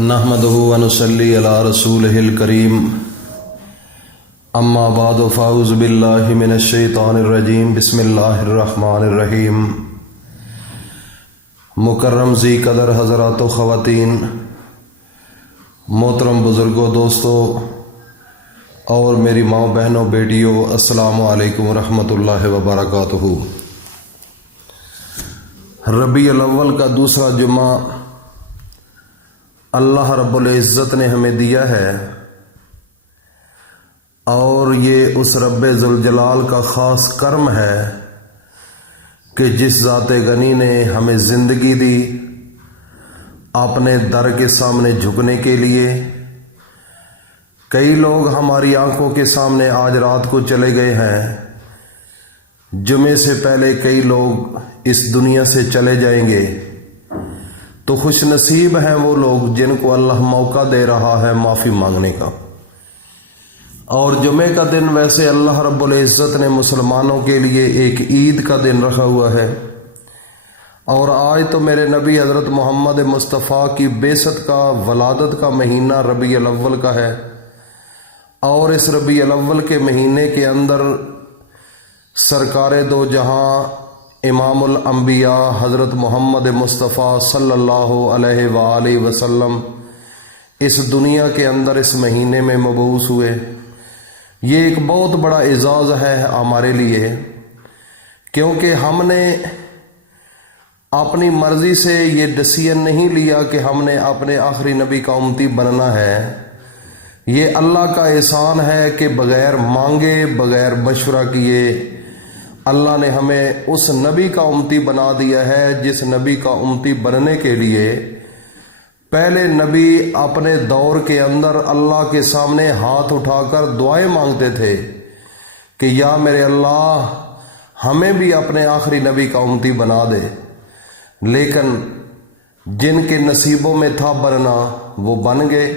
नहमदुहु व नुसल्ली अला रसूलिहिल करीम अम्मा बाद फ़ाऊज़ु बिल्लाहि मिनश शैतानिर रजीम बिस्मिल्लाहिर रहमानिर रहीम। मुकर्रम ज़ी कदर हज़रात व ख़वातीन, मोहतरम बुज़ुर्गों, दोस्तों और मेरी माँ बहनों बेटियों, अस्सलामु अलैकुम व रहमतुल्लाहि व बरकातुहू। रबीउल अव्वल का दूसरा जुमा अल्लाह रब्बुल इज़्ज़त ने हमें दिया है और ये उस रब्बे ज़ुल जलाल का ख़ास कर्म है कि जिस ज़ाते गनी ने हमें ज़िंदगी दी अपने दर के सामने झुकने के लिए। कई लोग हमारी आंखों के सामने आज रात को चले गए हैं, जुमे से पहले कई लोग इस दुनिया से चले जाएंगे, तो खुश नसीब हैं वो लोग जिनको अल्लाह मौका दे रहा है माफ़ी मांगने का। और जुमे का दिन वैसे अल्लाह रब्बुल इज़्ज़त ने मुसलमानों के लिए एक ईद का दिन रखा हुआ है, और आज तो मेरे नबी हज़रत मोहम्मद मुस्तफ़ा की बेसत का वलादत का महीना रबीउल अव्वल का है। और इस रबीउल अव्वल के महीने के अंदर सरकारे दो जहां इमामुल अंबिया हज़रत मोहम्मद मुस्तफ़ा सल्लल्लाहु अलैहि वालैहि वसल्लम इस दुनिया के अंदर इस महीने में मबऊस हुए। ये एक बहुत बड़ा एजाज़ है हमारे लिए, क्योंकि हमने अपनी मर्ज़ी से ये डिसीजन नहीं लिया कि हमने अपने आखिरी नबी का उम्मती बनना है। ये अल्लाह का एहसान है कि बग़ैर मांगे बग़ैर मशवरा किए अल्लाह ने हमें उस नबी का उम्मती बना दिया है जिस नबी का उम्मती बनने के लिए पहले नबी अपने दौर के अंदर अल्लाह के सामने हाथ उठाकर दुआएं मांगते थे कि या मेरे अल्लाह हमें भी अपने आखिरी नबी का उम्मती बना दे। लेकिन जिनके नसीबों में था बनना वो बन गए,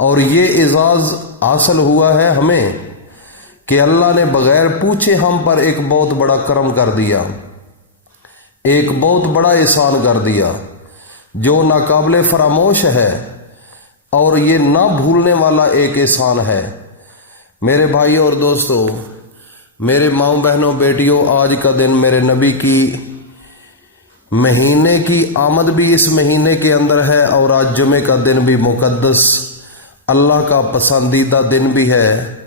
और ये एजाज़ हासिल हुआ है हमें कि अल्लाह ने बग़ैर पूछे हम पर एक बहुत बड़ा करम कर दिया, एक बहुत बड़ा एहसान कर दिया जो नाकाबिले फरामोश है, और ये ना भूलने वाला एक एहसान है। मेरे भाइयों और दोस्तों, मेरे माँ बहनों बेटियों, आज का दिन मेरे नबी की महीने की आमद भी इस महीने के अंदर है, और आज जुमे का दिन भी मुकद्दस अल्लाह का पसंदीदा दिन भी है।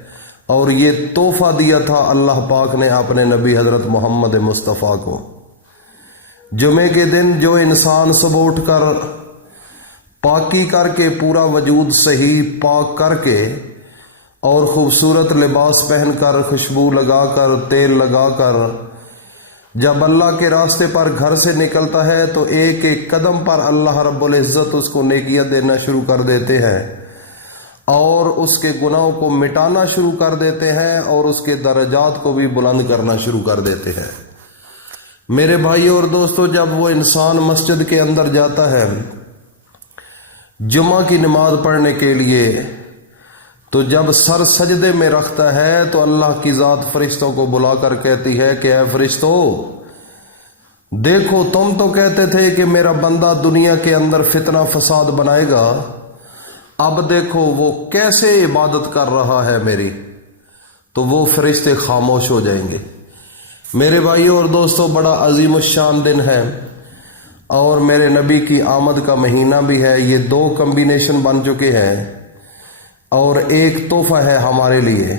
और ये तोहफा दिया था अल्लाह पाक ने अपने नबी हज़रत मोहम्मद मुस्तफ़ा को। जुमे के दिन जो इंसान सुबह उठकर पाकी करके पूरा वजूद सही पाक करके और ख़ूबसूरत लिबास पहनकर खुशबू लगाकर तेल लगाकर जब अल्लाह के रास्ते पर घर से निकलता है तो एक एक कदम पर अल्लाह रब्बुल इज़्ज़त उसको नेकियां देना शुरू कर देते हैं और उसके गुनाहों को मिटाना शुरू कर देते हैं और उसके दर्जात को भी बुलंद करना शुरू कर देते हैं। मेरे भाइयों और दोस्तों, जब वो इंसान मस्जिद के अंदर जाता है जुमा की नमाज पढ़ने के लिए, तो जब सर सजदे में रखता है तो अल्लाह की ज़ात फरिश्तों को बुलाकर कहती है कि ऐ फरिश्तों, देखो तुम तो कहते थे कि मेरा बंदा दुनिया के अंदर फितना फसाद बनाएगा, अब देखो वो कैसे इबादत कर रहा है मेरी। तो वो फरिश्ते खामोश हो जाएंगे। मेरे भाइयों और दोस्तों, बड़ा अजीम शान दिन है और मेरे नबी की आमद का महीना भी है। ये दो कम्बिनेशन बन चुके हैं और एक तोहफा है हमारे लिए।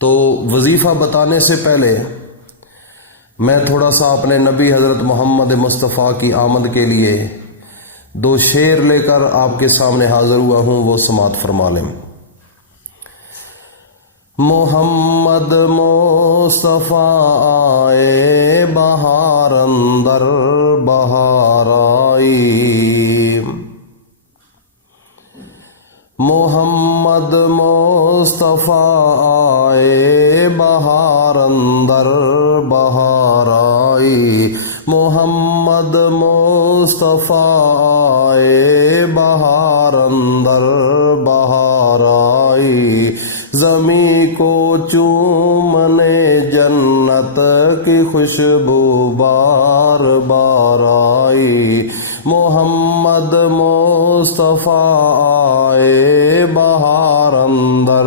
तो वजीफ़ा बताने से पहले मैं थोड़ा सा अपने नबी हज़रत मोहम्मद मुस्तफ़ा की आमद के लिए दो शेर लेकर आपके सामने हाजिर हुआ हूँ, वो समात फरमा लें। मोहम्मद मुस्तफ़ा आए बहार अंदर बहार आई, मोहम्मद मुस्तफ़ा आए बहार अंदर बहार आई, मोहम्मद मुस्तफ़ा आए बहार अंदर बहार आई, ज़मी को चूमने जन्नत की खुशबू बार बार आई, मोहम्मद محمد مصطفیٰ آئے بہار اندر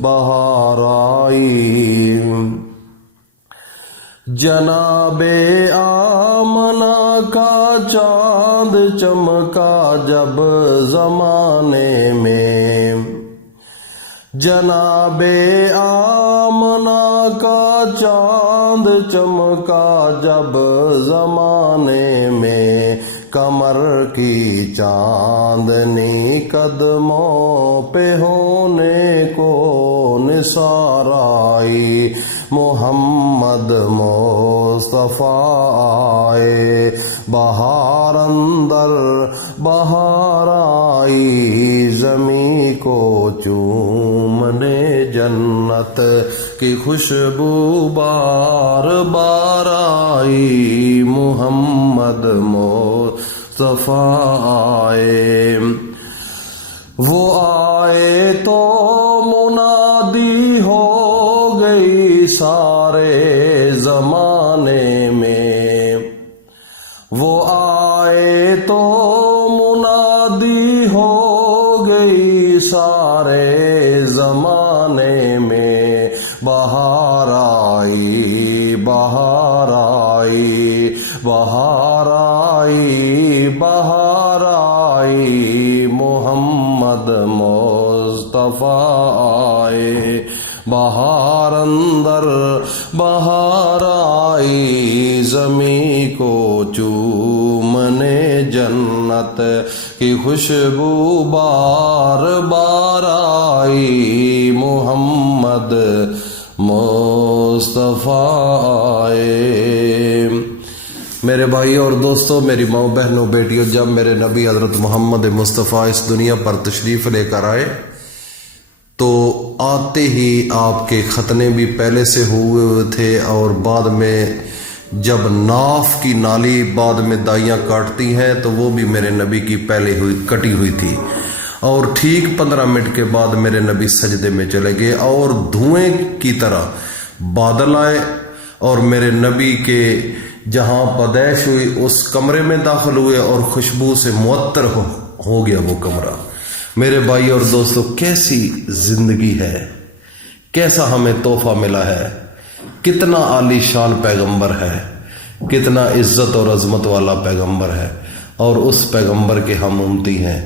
بہار آئی، جناب آمنہ کا چاند چمکا جب زمانے میں، جناب آمنہ کا چاند چمکا جب زمانے میں، کمر کی چاندنی قدموں پہ ہونے کو نثار آئی، محمد مصطفیٰ آئے بہار اندر بہار آئی، زمیں کو چومنے جنت کی خوشبو بار بار آئی، محمد مصطفیٰ آئے، وہ آئے تو منادی ہو گئی سارے زمانے میں، وہ آئے تو منادی ہو گئی سارے زمانے میں، بہار آئی بہار آئی بہار آئی بہار آئی، محمد مصطفیٰ آئے بہار اندر بہار آئی، زمیں کو چومنے جنت کی خوشبو بار بار آئی، محمد مصطفیٰ آئے۔ میرے بھائی اور دوستوں، میری ماؤں بہنوں بیٹیوں، جب میرے نبی حضرت محمد مصطفیٰ اس دنیا پر تشریف لے کر آئے تو آتے ہی آپ کے ختنے بھی پہلے سے ہوئے تھے، اور بعد میں جب ناف کی نالی بعد میں دائیاں کاٹتی ہیں تو وہ بھی میرے نبی کی پہلے کٹی ہوئی تھی، اور ٹھیک 15 منٹ کے بعد میرے نبی سجدے میں چلے گئے، اور دھوئیں کی طرح بادل آئے اور میرے نبی کے جہاں پیدائش ہوئی اس کمرے میں داخل ہوئے، اور خوشبو سے معطر ہو گیا وہ کمرہ۔ میرے بھائی اور دوستو، کیسی زندگی ہے، کیسا ہمیں تحفہ ملا ہے، کتنا عالی شان پیغمبر ہے، کتنا عزت اور عظمت والا پیغمبر ہے، اور اس پیغمبر کے ہم امتی ہیں۔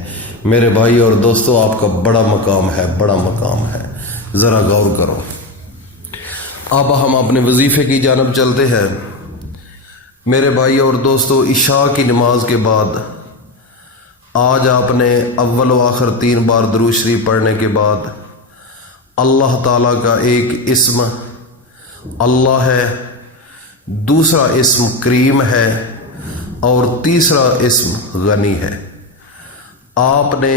میرے بھائی اور دوستو، آپ کا بڑا مقام ہے، بڑا مقام ہے، ذرا غور کرو۔ اب ہم اپنے وظیفے کی جانب چلتے ہیں۔ میرے بھائی اور دوستو، عشاء کی نماز کے بعد آج آپ نے اول و آخر 3 بار درود شریف پڑھنے کے بعد اللہ تعالیٰ کا ایک اسم اللہ ہے، دوسرا اسم کریم ہے، اور تیسرا اسم غنی ہے۔ آپ نے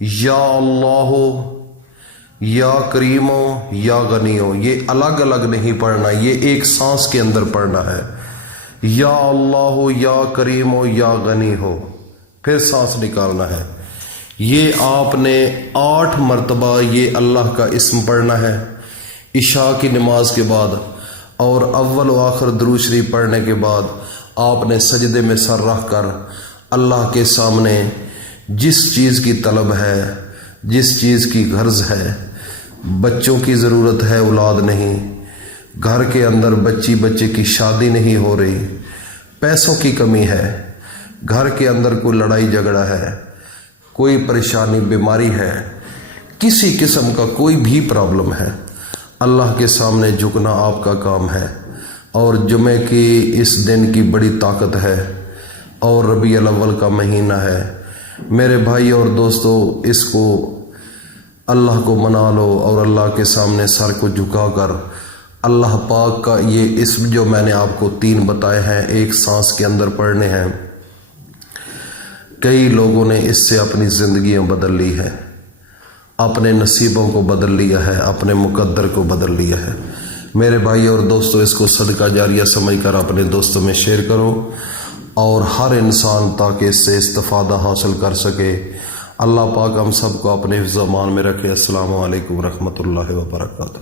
یا اللہ یا کریمو یا غنیو یہ الگ الگ نہیں پڑھنا، یہ ایک سانس کے اندر پڑھنا ہے۔ یا اللہ یا کریمو یا غنی ہو، پھر سانس نکالنا ہے۔ یہ آپ نے 8 مرتبہ یہ اللہ کا اسم پڑھنا ہے عشاء کی نماز کے بعد، اور اول و آخر درود شریف پڑھنے کے بعد آپ نے سجدے میں سر رکھ کر اللہ کے سامنے جس چیز کی طلب ہے، جس چیز کی غرض ہے، بچوں کی ضرورت ہے، اولاد نہیں، گھر کے اندر بچے کی شادی نہیں ہو رہی، پیسوں کی کمی ہے، گھر کے اندر کوئی لڑائی جھگڑا ہے، کوئی پریشانی بیماری ہے، کسی قسم کا کوئی بھی پرابلم ہے، اللہ کے سامنے جھکنا آپ کا کام ہے۔ اور جمعے کی اس دن کی بڑی طاقت ہے، اور ربیع الاول کا مہینہ ہے۔ میرے بھائی اور دوستو، اس کو اللہ کو منا لو، اور اللہ کے سامنے سر کو جھکا کر اللہ پاک کا یہ اسم جو میں نے آپ کو 3 بتائے ہیں ایک سانس کے اندر پڑھنے ہیں۔ کئی لوگوں نے اس سے اپنی زندگیاں بدل لی ہے، اپنے نصیبوں کو بدل لیا ہے، اپنے مقدر کو بدل لیا ہے۔ میرے بھائی اور دوستو، اس کو صدقہ جاریہ سمجھ کر اپنے دوستوں میں شیئر کرو، اور ہر انسان تاکہ اس سے استفادہ حاصل کر سکے۔ اللہ پاک ہم سب کو اپنے زمان میں رکھے۔ السلام علیکم ورحمۃ اللہ وبرکاتہ۔